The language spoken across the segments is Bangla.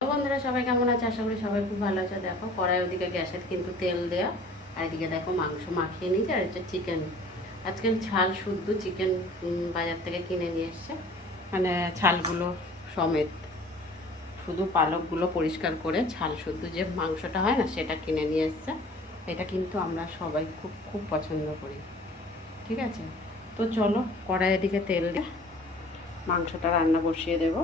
তো বন্ধুরা সবাই কেমন আছে? আশা করি সবাই খুব ভালো আছে। দেখো কড়াই ওদিকে গ্যাসের কিন্তু তেল দেয়া, আর এদিকে দেখো মাংস মাখিয়ে নিয়েছে, আর হচ্ছে চিকেন। আজকে ছাল শুদ্ধ চিকেন বাজার থেকে কিনে নিয়ে এসছে, মানে ছালগুলো সমেত, শুধু পালকগুলো পরিষ্কার করে ছাল শুদ্ধ যে মাংসটা হয় না সেটা কিনে নিয়ে এসছে। এটা কিন্তু আমরা সবাই খুব খুব পছন্দ করি। ঠিক আছে, তো চলো কড়াইয়ের দিকে তেল দিয়ে মাংসটা রান্না বসিয়ে দেবো।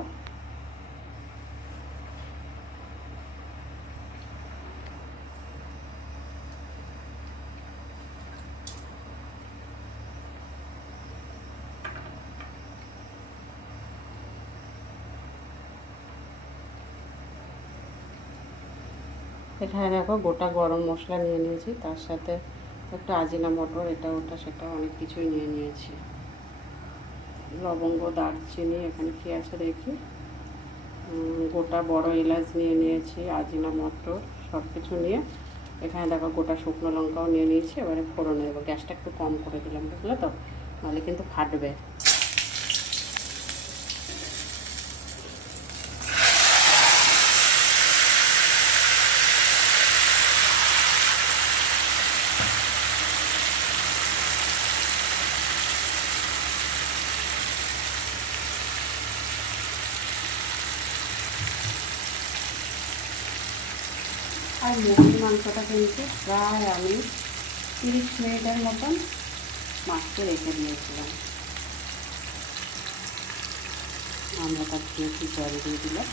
এখানে দেখো গোটা গরম মশলা নিয়ে নিয়েছি, তার সাথে একটা আজিনা মটর, এটা ওটা সেটা অনেক কিছুই নিয়ে নিয়েছি। লবঙ্গ, দারচিনি, এখানে কি আছে দেখি, গোটা বড় এলাচ নিয়ে নিয়েছি, আজিনা মটর সব কিছু নিয়ে এখানে দেখো গোটা শুকনো লঙ্কাও নিয়ে নিয়েছি। এবারে ফোড়নে দেবো। গ্যাসটা একটু কম করে দিলাম, বুঝলে তো, নাহলে কিন্তু ফাটবে। আর মুরগির মাংসটা কিন্তু প্রায় আমি 30 মিনিটের মতন মাছকে রেখে দিয়েছিলাম। আমরা তার একটু জল দিয়ে দিলাম।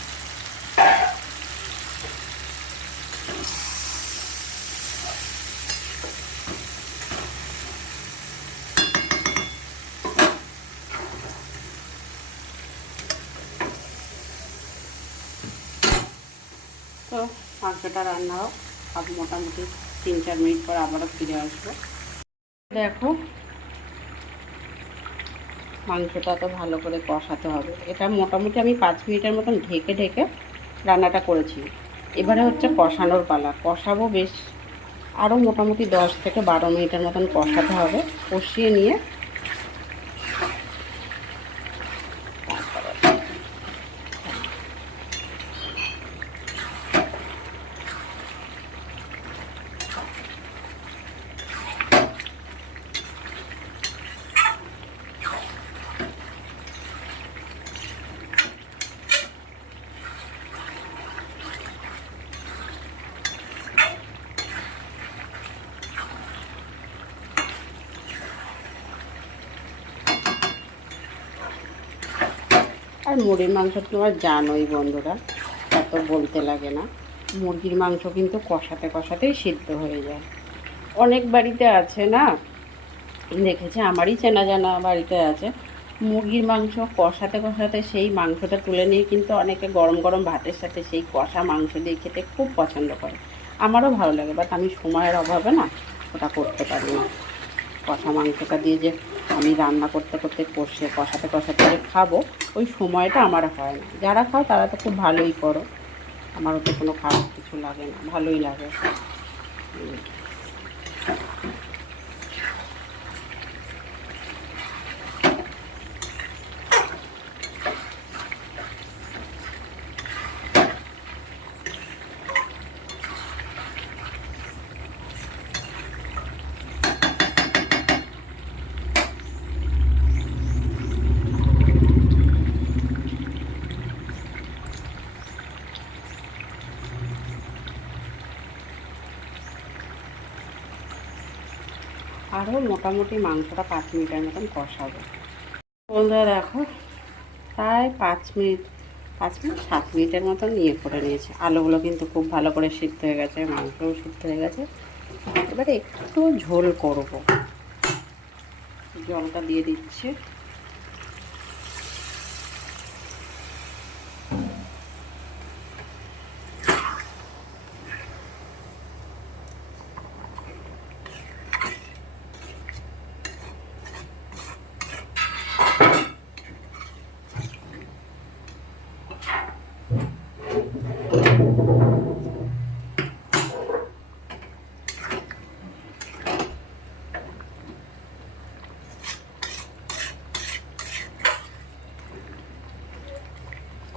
তো মাংসটা রান্না হোক, আর মোটামুটি 3-4 মিনিট পর আবারও ফিরে আসবো। দেখো মাংসটা তো ভালো করে কষাতে হবে। এটা মোটামুটি আমি 5 মিনিটের মতন ঢেকে ঢেকে রান্নাটা করেছি। এবারে হচ্ছে কষানোর পালা। কষাবো বেশ আরও মোটামুটি 10 থেকে 12 মিনিটের মতন কষাতে হবে। কষিয়ে নিয়ে আর মুরগির মাংস তোমার জানোই বন্ধুরা, এত বলতে লাগে না। মুরগির মাংস কিন্তু কষাতে কষাতেই সিদ্ধ হয়ে যায়। অনেক বাড়িতে আছে না, দেখেছি, আমারই চেনা জানা বাড়িতে আছে, মুরগির মাংস কষাতে কষাতে সেই মাংসটা তুলে নিয়ে কিন্তু অনেকে গরম গরম ভাতের সাথে সেই কষা মাংস দিয়ে খেতে খুব পছন্দ করে। আমারও ভালো লাগে, বাট আমি সময়ের অভাবে না ওটা করতে পারি না। কষা মাংসটা দিয়ে যে আমি রান্না করতে করতে কষাতে কষাতে যে খাবো, ওই সময়টা আমার হয় না। যারা খাও তারা তো খুব ভালোই করো, আমারও তো কোনো খারাপ কিছু লাগে না, ভালোই লাগে। আরও মোটামুটি মাংসটা 5 মিনিটের মতন কষাবো। বন্ধুরা দেখো প্রায় 5 মিনিট, 5 মিনিট 7 মিনিটের মতন করে নিয়েছে। আলুগুলো কিন্তু খুব ভালো করে সিদ্ধ হয়ে গেছে, মাংসও সিদ্ধ হয়ে গেছে। এবারে একটু ঝোল করব, জলটা দিয়ে দিচ্ছি।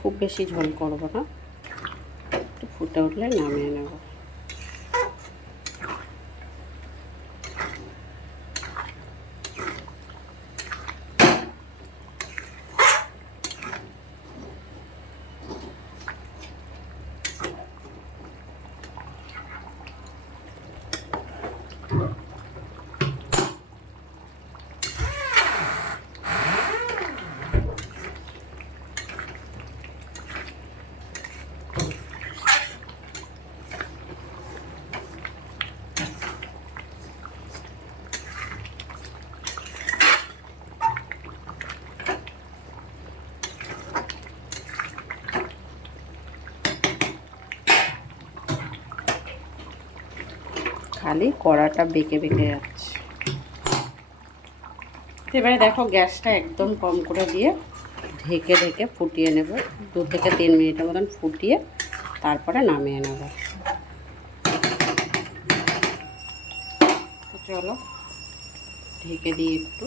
খুব বেশি ঝোল করব না। একটু ফুটে উঠলে নামিয়ে নেব। খালি কড়াটা বেঁকে বেঁকে যাচ্ছে। এবারে দেখো গ্যাসটা একদম কম করে দিয়ে ঢেকে ঢেকে ফুটিয়ে নেব, 2 থেকে 3 মিনিটের মতন ফুটিয়ে তারপরে নামিয়ে নেব। চলো ঢেকে দিই একটু।